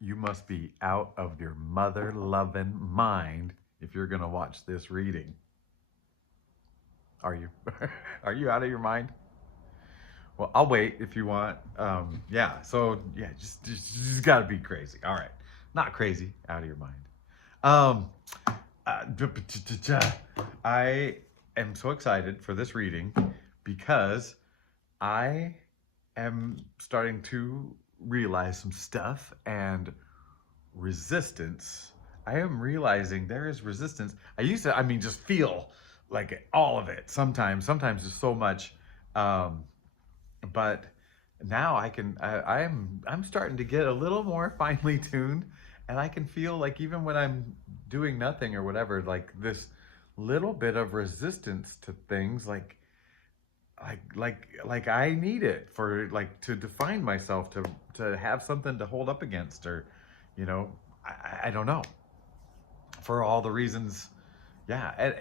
You must be out of your mother-loving mind if you're going to watch this reading. Are you? Are you out of your mind? Well, I'll wait if you want. Yeah. So yeah, just got to be crazy. All right, not crazy, out of your mind. Um, I am so excited for this reading because I am starting to realize some stuff and resistance. I am realizing there is resistance. I used to, I mean, just feel like all of it. Sometimes there's so much, um, but now I can. I'm starting to get a little more finely tuned, and I can feel like even when I'm doing nothing or whatever, like this little bit of resistance to things, like I need it for like to define myself, to have something to hold up against, or you know, I don't know, for all the reasons. Yeah,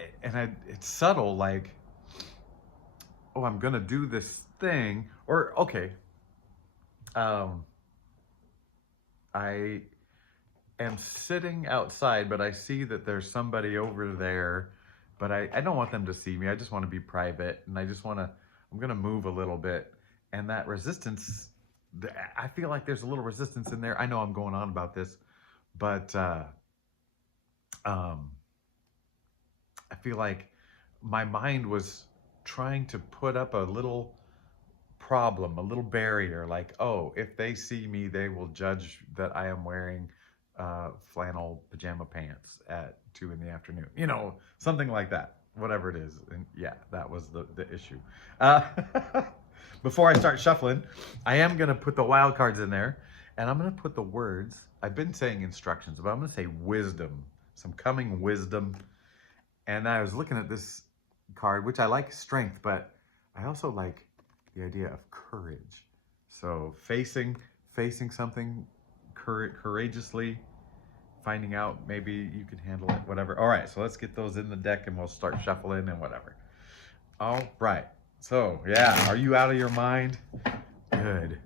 it's subtle, like, oh, I'm gonna do this thing, or okay, um I am sitting outside, but I see that there's somebody over there, but I don't want them to see me. I just want to be private, and I just want to, I'm going to move a little bit. And that resistance, I feel like there's a little resistance in there. I know I'm going on about this, but um, I feel like my mind was trying to put up a little problem, a little barrier, like, oh, if they see me, they will judge that I am wearing flannel pajama pants at 2 in the afternoon, something like that, whatever it is. And yeah, that was the issue. Uh, before I start shuffling, I am going to put the wild cards in there, and I'm going to put the words. I've been saying instructions, but I'm going to say wisdom, some coming wisdom. And I was looking at this card, which I like strength, but I also like the idea of courage. So facing something courageously, finding out maybe you can handle it, whatever. All right, so let's get those in the deck and we'll start shuffling and whatever. All right. So, yeah, are you out of your mind? Good.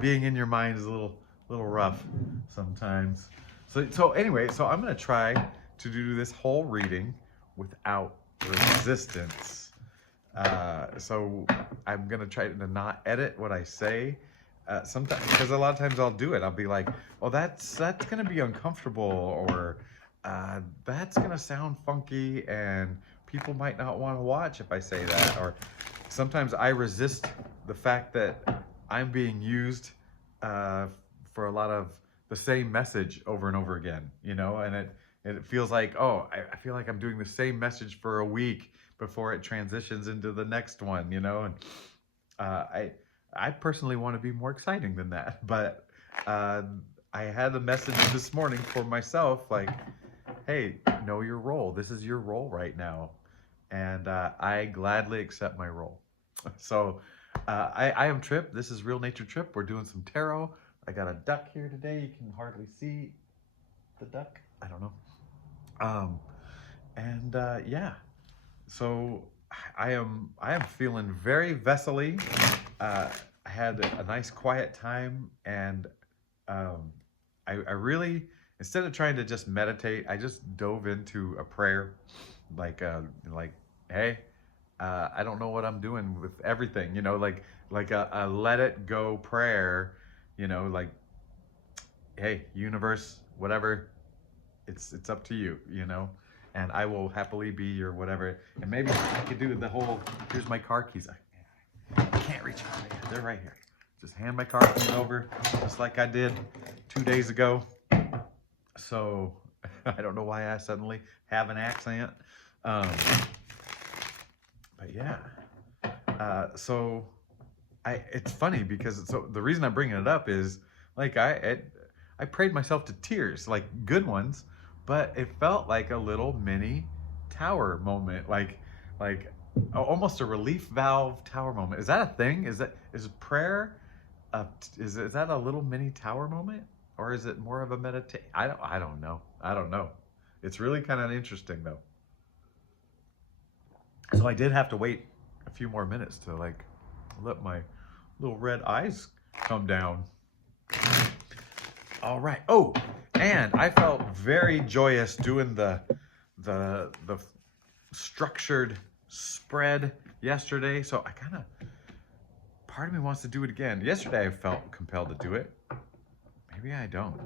Being in your mind is a little rough sometimes. So anyway, so I'm going to try to do this whole reading without resistance. So I'm gonna try to not edit what I say. Sometimes, because a lot of times I'll do it. I'll be like, "Oh, that's gonna be uncomfortable," or "That's gonna sound funky," and people might not want to watch if I say that. Or sometimes I resist the fact that I'm being used uh, for a lot of the same message over and over again. And it feels like, oh, I feel like I'm doing the same message for a week before it transitions into the next one, and uh, I I personally want to be more exciting than that, but uh, I had a message this morning for myself, like, hey, know your role. This is your role right now, and I gladly accept my role. So I am Trip. This is Real Nature Trip. We're doing some tarot. I got a duck here today. You can hardly see the duck. I don't know. Um, and yeah, so I am feeling very vessely. I had a nice quiet time, and um, I really, instead of trying to just meditate, I just dove into a prayer, like like, hey, I don't know what I'm doing with everything, like a let it go prayer, like, hey, universe, whatever, it's up to you, and I will happily be your whatever. And maybe I could do the whole, here's my car keys. I can't reach out. They're right here. Just hand my car keys over, just like I did 2 days ago. So I don't know why I suddenly have an accent. Um, but yeah. So it's funny because the reason I'm bringing it up is like I prayed myself to tears, like good ones, but it felt like a little mini tower moment, like almost a relief valve tower moment. Is that a thing? Is prayer? Is that a little mini tower moment, or is it more of a meditation? I don't know. I don't know. It's really kind of interesting though. So I did have to wait a few more minutes to like let my little red eyes come down. All right. Oh, and I felt very joyous doing the structured spread yesterday. So I kind of, part of me wants to do it again. Yesterday I felt compelled to do it. Maybe I don't.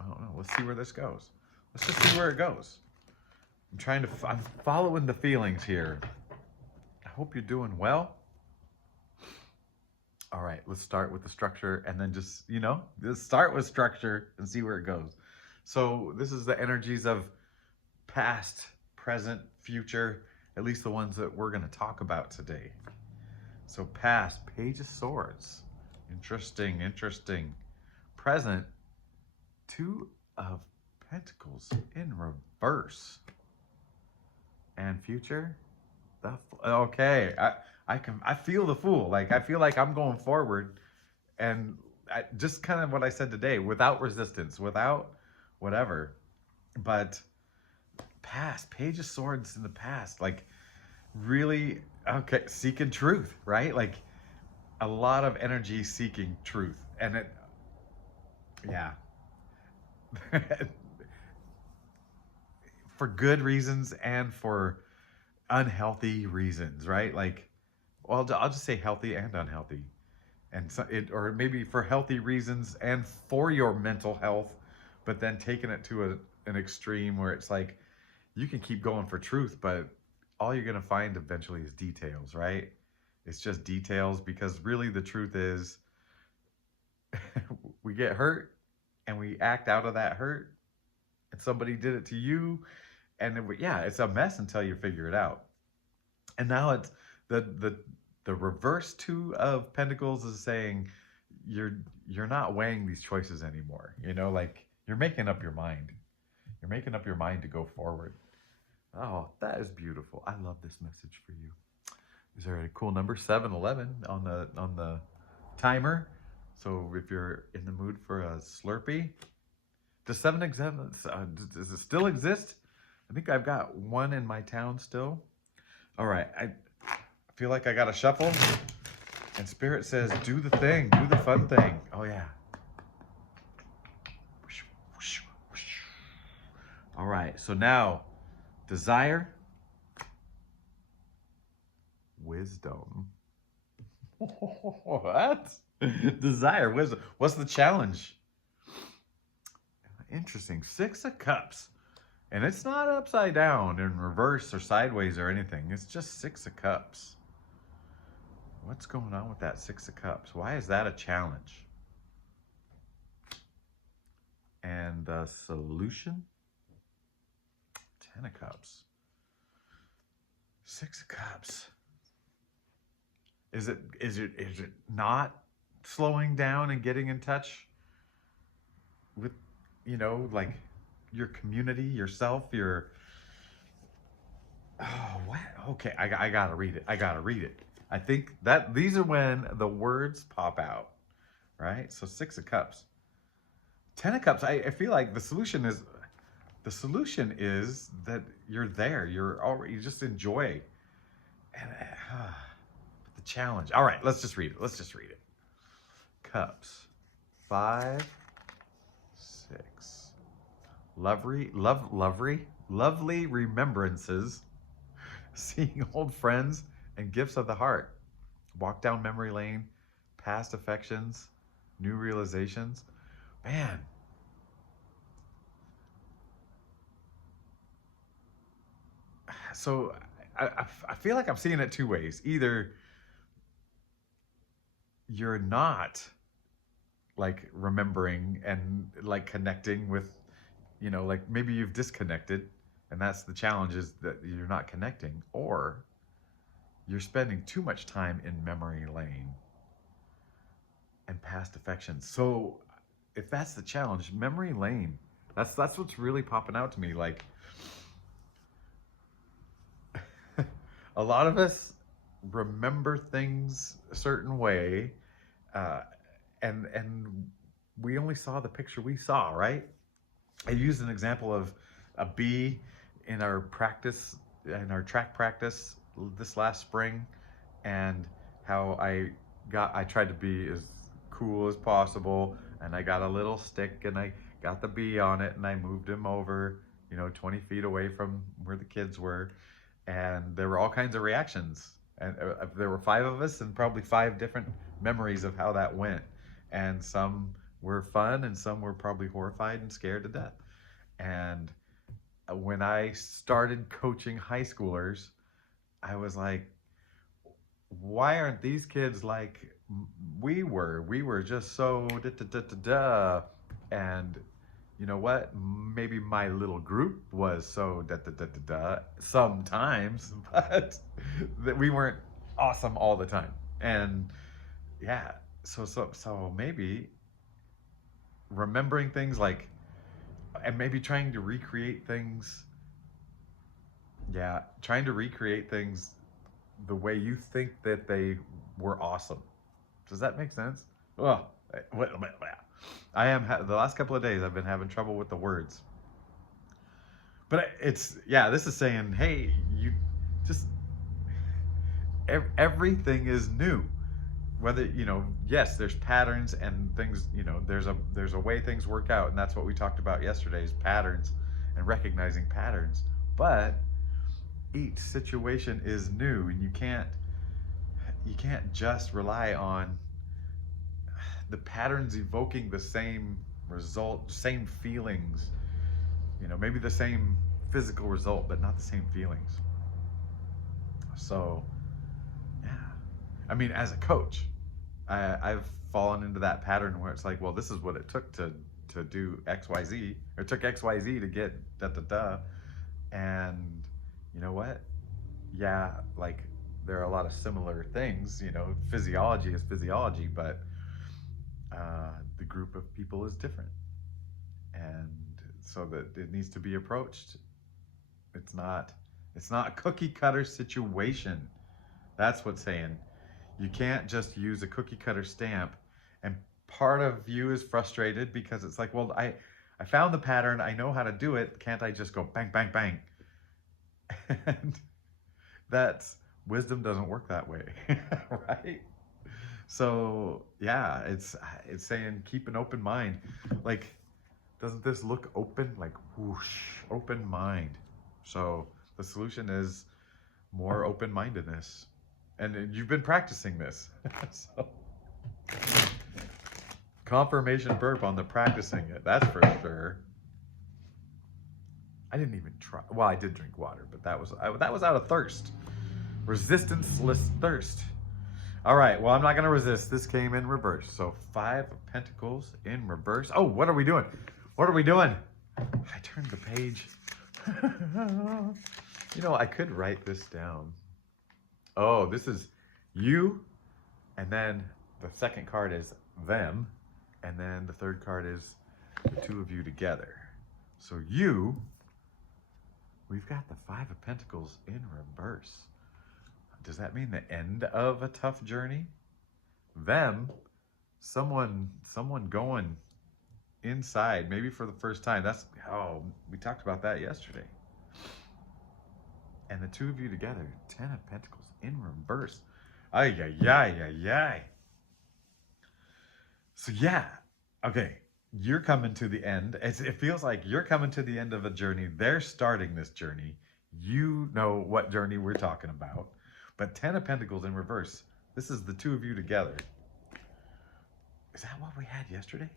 I don't know. Let's see where this goes. Let's just see where it goes. I'm following the feelings here. I hope you're doing well. All right, let's start with the structure and then just start with structure and see where it goes. So this is the energies of past, present, future, at least the ones that we're going to talk about today. So past, Page of Swords. Interesting, interesting. Present, Two of Pentacles in reverse. And future, okay. I feel the Fool. Like I feel like I'm going forward, and just kind of what I said today, without resistance, without whatever. But past, Page of Swords in the past, like really, okay, seeking truth, right? Like a lot of energy seeking truth, and it, yeah. For good reasons and for unhealthy reasons, right? Like, well, I'll just say healthy and unhealthy, and so or maybe for healthy reasons and for your mental health, but then taking it to an extreme where it's like you can keep going for truth, but all you're gonna find eventually is details, right? It's just details, because really the truth is we get hurt and we act out of that hurt, and somebody did it to you, and yeah, it's a mess until you figure it out. And now it's the reverse Two of Pentacles is saying you're not weighing these choices anymore. Like you're making up your mind. You're making up your mind to go forward. Oh, that is beautiful. I love this message for you. Is there a cool number? 711 on the timer. So if you're in the mood for a Slurpee, does 7 exist? Does it still exist? I think I've got one in my town still. All right, I feel like I got to shuffle, and Spirit says, do the thing, do the fun thing. Oh yeah. All right, so now, desire, wisdom. What? Desire, wisdom. What's the challenge? Interesting. 6 of Cups. And it's not upside down in reverse or sideways or anything. It's just 6 of Cups. What's going on with that 6 of Cups? Why is that a challenge? And the solution? 10 of Cups. 6 of Cups. Is it not slowing down and getting in touch with, like your community, yourself, oh, what? Okay, I gotta read it. I think that these are when the words pop out, right? So 6 of Cups. 10 of Cups, I feel like the solution is that you're there. You just enjoy. And the challenge. All right, let's just read it. Cups. 5, 6. Lovely remembrances. Seeing old friends and gifts of the heart. Walk down memory lane. Past affections. New realizations. Man. So I feel like I'm seeing it two ways. Either you're not like remembering and like connecting with, like maybe you've disconnected, and that's the challenge, is that you're not connecting, or you're spending too much time in memory lane and past affections. So if that's the challenge, memory lane, that's what's really popping out to me. Like a lot of us remember things a certain way, and we only saw the picture we saw, right? I used an example of a bee in our track practice this last spring, and how I tried to be as cool as possible. And I got a little stick and I got the bee on it and I moved him over, 20 feet away from where the kids were. And there were all kinds of reactions. And there were five of us and probably five different memories of how that went. And some were fun and some were probably horrified and scared to death. And when I started coaching high schoolers, I was like, why aren't these kids like we were? We were just so da da da da da. And you know what? Maybe my little group was so da da da da da sometimes, but that we weren't awesome all the time. And yeah, so maybe remembering things like, and maybe trying to recreate things. Yeah, trying to recreate things the way you think that they were awesome. Does that make sense? Oh, I am the last couple of days I've been having trouble with the words. But it's, yeah, this is saying, hey, you just everything is new. Whether, yes, there's patterns and things, there's a way things work out, and that's what we talked about yesterday is patterns and recognizing patterns. But each situation is new, and you can't just rely on the patterns evoking the same result, same feelings, maybe the same physical result, but not the same feelings. So, yeah. I mean, as a coach, I've fallen into that pattern where it's like, well, this is what it took to do XYZ, or it took XYZ to get da da da. And you know what? Yeah, like there are a lot of similar things, physiology is physiology, but the group of people is different. And so that it needs to be approached. It's not a cookie cutter situation. That's what's saying. You can't just use a cookie cutter stamp, and part of you is frustrated because it's like, well, I found the pattern, I know how to do it. Can't I just go bang, bang, bang? And that's wisdom doesn't work that way, right? So yeah, it's saying keep an open mind. Like, doesn't this look open? Like whoosh, open mind. So the solution is more open-mindedness. And you've been practicing this. So confirmation burp on the practicing it, that's for sure. I didn't even try. Well, I did drink water, but that was out of thirst. Resistance-less thirst. All right, well, I'm not going to resist. This came in reverse. So 5 of Pentacles in reverse. Oh, what are we doing? What are we doing? I turned the page. I could write this down. Oh, this is you, and then the second card is them, and then the third card is the two of you together. So we've got the 5 of Pentacles in reverse. Does that mean the end of a tough journey? Them, someone going inside, maybe for the first time. We talked about that yesterday. And the two of you together, 10 of Pentacles in reverse. Ay, ay, ay, ay, ay. So yeah, okay, you're coming to the end. It feels like you're coming to the end of a journey. They're starting this journey. You know what journey we're talking about. But 10 of Pentacles in reverse. This is the two of you together. Is that what we had yesterday?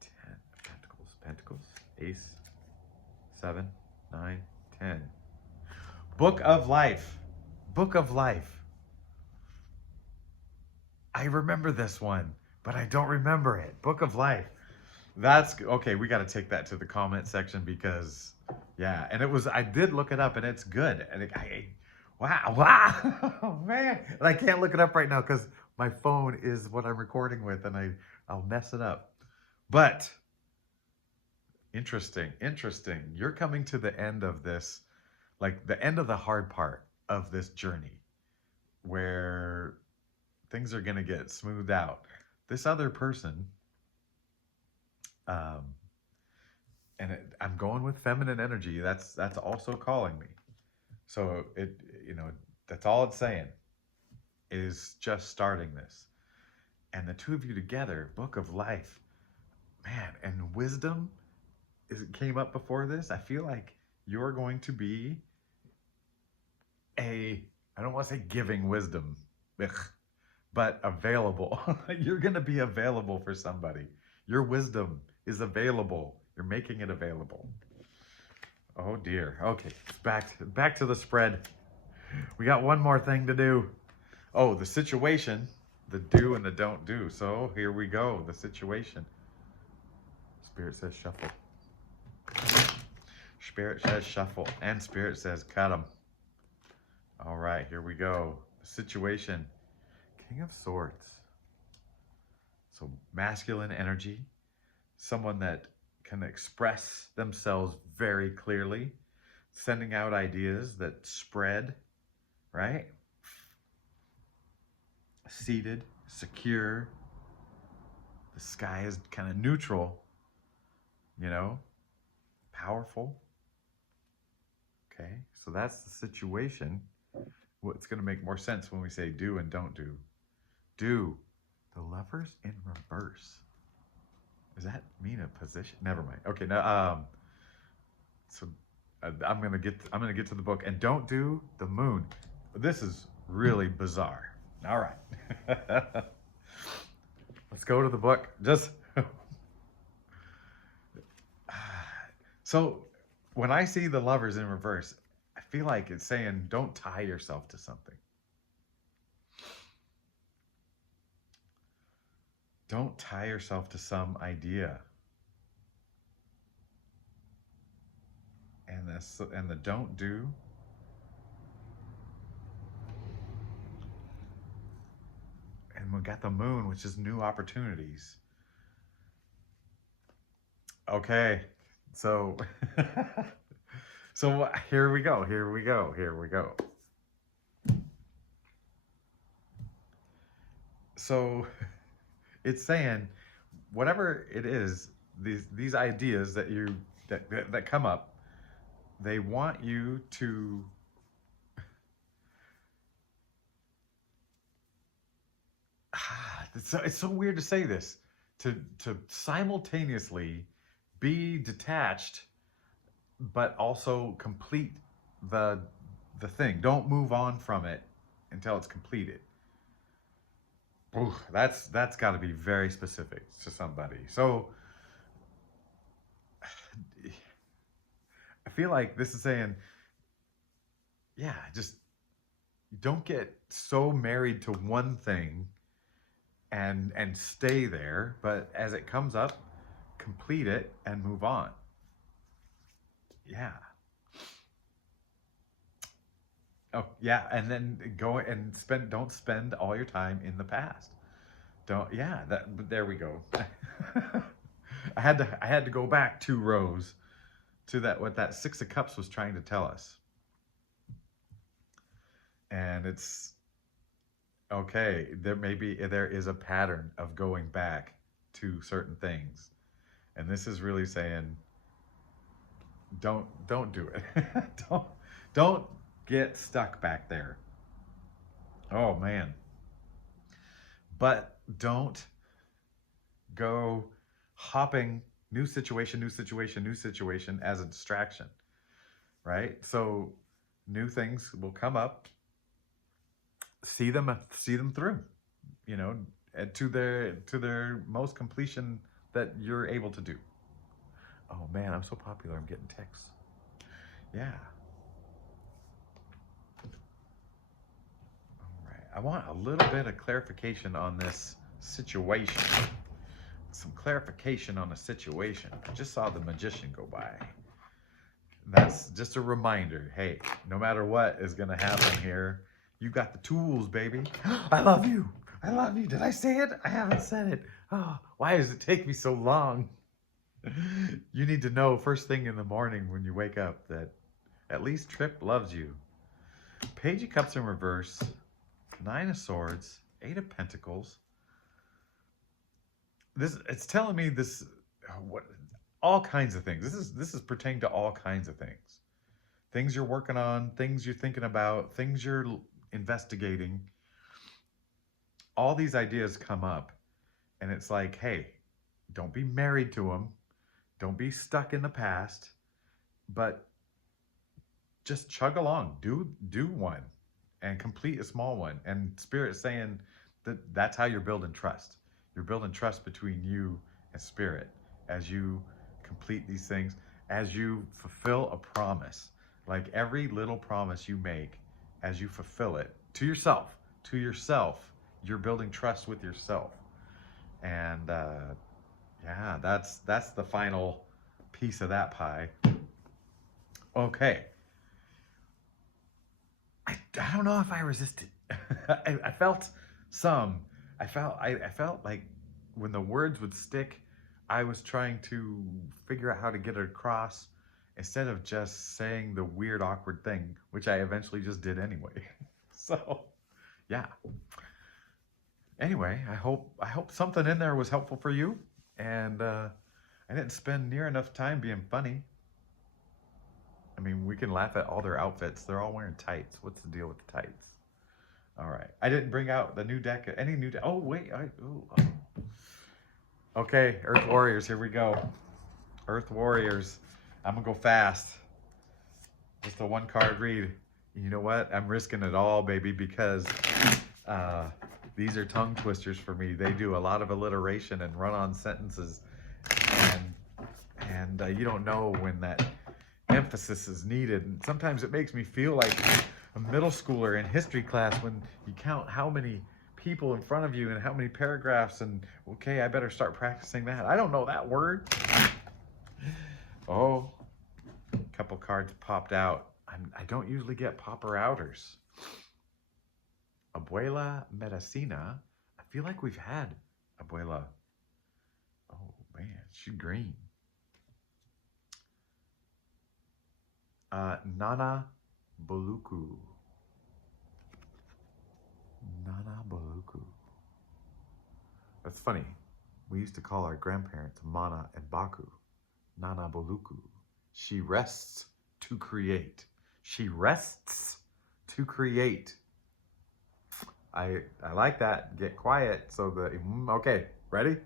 10 of Pentacles, Ace, 7, 9, 10. Book of Life. Book of Life. I remember this one, but I don't remember it. Book of Life. That's okay. We got to take that to the comment section because, yeah. And I did look it up and it's good. And wow. Oh, man. And I can't look it up right now because my phone is what I'm recording with and I'll mess it up. But interesting. You're coming to the end of this, like the end of the hard part of this journey where things are going to get smoothed out. This other person, I'm going with feminine energy. That's also calling me. So that's all it's saying is just starting this. And the two of you together, book of life, man, and wisdom came up before this. I feel like you're going to be I don't want to say giving wisdom, ugh, but available. You're going to be available for somebody. Your wisdom is available. You're making it available. Oh dear. Okay, back to the spread. We got one more thing to do. Oh, the situation, the do and the don't do. So here we go. The situation. Spirit says shuffle. Spirit says shuffle. And Spirit says cut them. All right, here we go. The situation. King of Swords. So masculine energy. Someone that can express themselves very clearly. Sending out ideas that spread, right? Seated, secure. The sky is kind of neutral, you know, powerful. Okay, so that's the situation. What's going to make more sense when we say do and don't do? Do. The Lovers in reverse. Does that mean a position? Never mind. Okay, now so I'm gonna get to the book. And don't do the moon. This is really bizarre. All right. Let's go to the book. Just so when I see the Lovers in reverse, I feel like it's saying don't tie yourself to something. Don't tie yourself to some idea. And the don't do. And we got the moon, which is new opportunities. Okay, so so here we go. So it's saying whatever it is, these ideas that come up, they want you to it's so weird to say this, to simultaneously be detached but also complete the thing. Don't move on from it until it's completed. Ooh, that's got to be very specific to somebody. So I feel like this is saying, yeah, just don't get so married to one thing and stay there, but as it comes up, complete it and move on. Yeah. Oh, yeah, and then go and don't spend all your time in the past. Don't, yeah, there we go. I had to go back 2 rows to what that 6 of Cups was trying to tell us. And it's okay, there is a pattern of going back to certain things. And this is really saying don't do it. don't get stuck back there. Oh man. But don't go hopping new situation as a distraction, right? So new things will come up. See them through, you know, to their most completion that you're able to do. Oh man, I'm so popular. I'm getting texts. Yeah. All right. I want a little bit of clarification on this situation. Some clarification on the situation. I just saw the Magician go by. That's just a reminder. Hey, no matter what is going to happen here, you got the tools, baby. I love you. I love you. Did I say it? I haven't said it. Oh, why does it take me so long? You need to know first thing in the morning when you wake up that at least Trip loves you. Page of Cups in reverse, 9 of Swords, 8 of Pentacles. It's telling me this, what, all kinds of things. This is pertaining to all kinds of things. Things you're working on, things you're thinking about, things you're investigating. All these ideas come up, And it's like, hey, don't be married to them. Don't be stuck in the past, but just chug along. Do one and complete a small one. And Spirit's saying that that's how you're building trust. You're building trust between you and Spirit as you complete these things, as you fulfill a promise. Like every little promise you make, as you fulfill it to yourself, you're building trust with yourself. And yeah, that's the final piece of that pie. Okay. I don't know if I resisted. I felt some. I felt like when the words would stick, I was trying to figure out how to get it across instead of just saying the weird, awkward thing, which I eventually just did anyway. So, yeah. Anyway, I hope something in there was helpful for you, and I didn't spend near enough time being funny. I mean, we can laugh at all their outfits. They're all wearing tights. What's the deal with the tights? All right. I didn't bring out the new deck. Any new deck? Oh, wait. Okay, Earth Warriors. Here we go. Earth Warriors. I'm going to go fast. Just a one card read. You know what? I'm risking it all, baby, because these are tongue twisters for me. They do a lot of alliteration and run-on sentences. And you don't know when that emphasis is needed. And sometimes it makes me feel like a middle schooler in history class when you count how many people in front of you and how many paragraphs, and okay, I better start practicing that. I don't know that word. Oh, a couple cards popped out. I don't usually get popper outers. Abuela Medicina. I feel like we've had Abuela. Oh man, she's green. Nana Boluku. Nana Boluku. That's funny. We used to call our grandparents Mana and Baku. Nana Boluku. She rests to create. She rests to create. I like that. Get quiet. So okay, ready?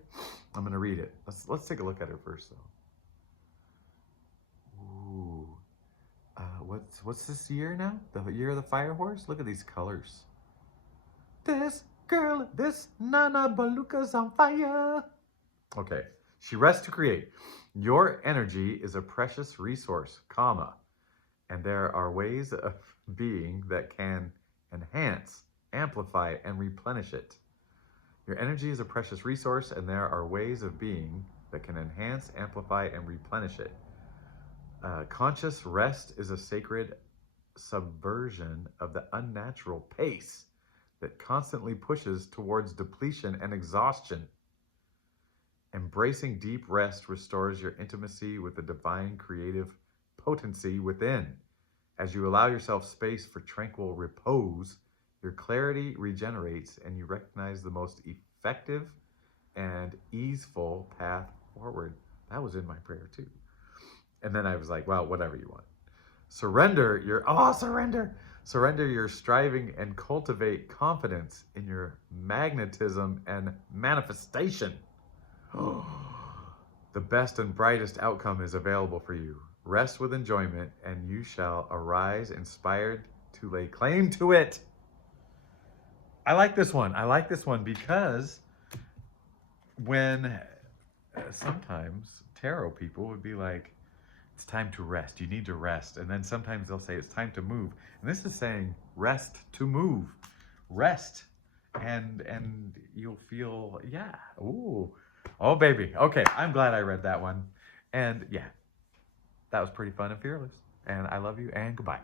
I'm gonna read it. Let's take a look at her first though. Ooh. What's this year now? The year of the fire horse? Look at these colors. This girl, this Nana Baluka's on fire. Okay. She rests to create. Your energy is a precious resource, comma, and there are ways of being that can enhance, amplify, and replenish it. Your energy is a precious resource, and there are ways of being that can enhance, amplify, and replenish it. Conscious rest is a sacred subversion of the unnatural pace that constantly pushes towards depletion and exhaustion. Embracing deep rest restores your intimacy with the divine creative potency within. As you allow yourself space for tranquil repose, your clarity regenerates and you recognize the most effective and easeful path forward. That was in my prayer too. And then I was like, well, whatever you want. Surrender your striving and cultivate confidence in your magnetism and manifestation. The best and brightest outcome is available for you. Rest with enjoyment and you shall arise inspired to lay claim to it. I like this one. I like this one because when sometimes tarot people would be like, it's time to rest. You need to rest. And then sometimes they'll say it's time to move. And this is saying rest to move. Rest. And you'll feel, yeah. Ooh. Oh, baby. Okay. I'm glad I read that one. And yeah, that was pretty fun and fearless. And I love you and goodbye.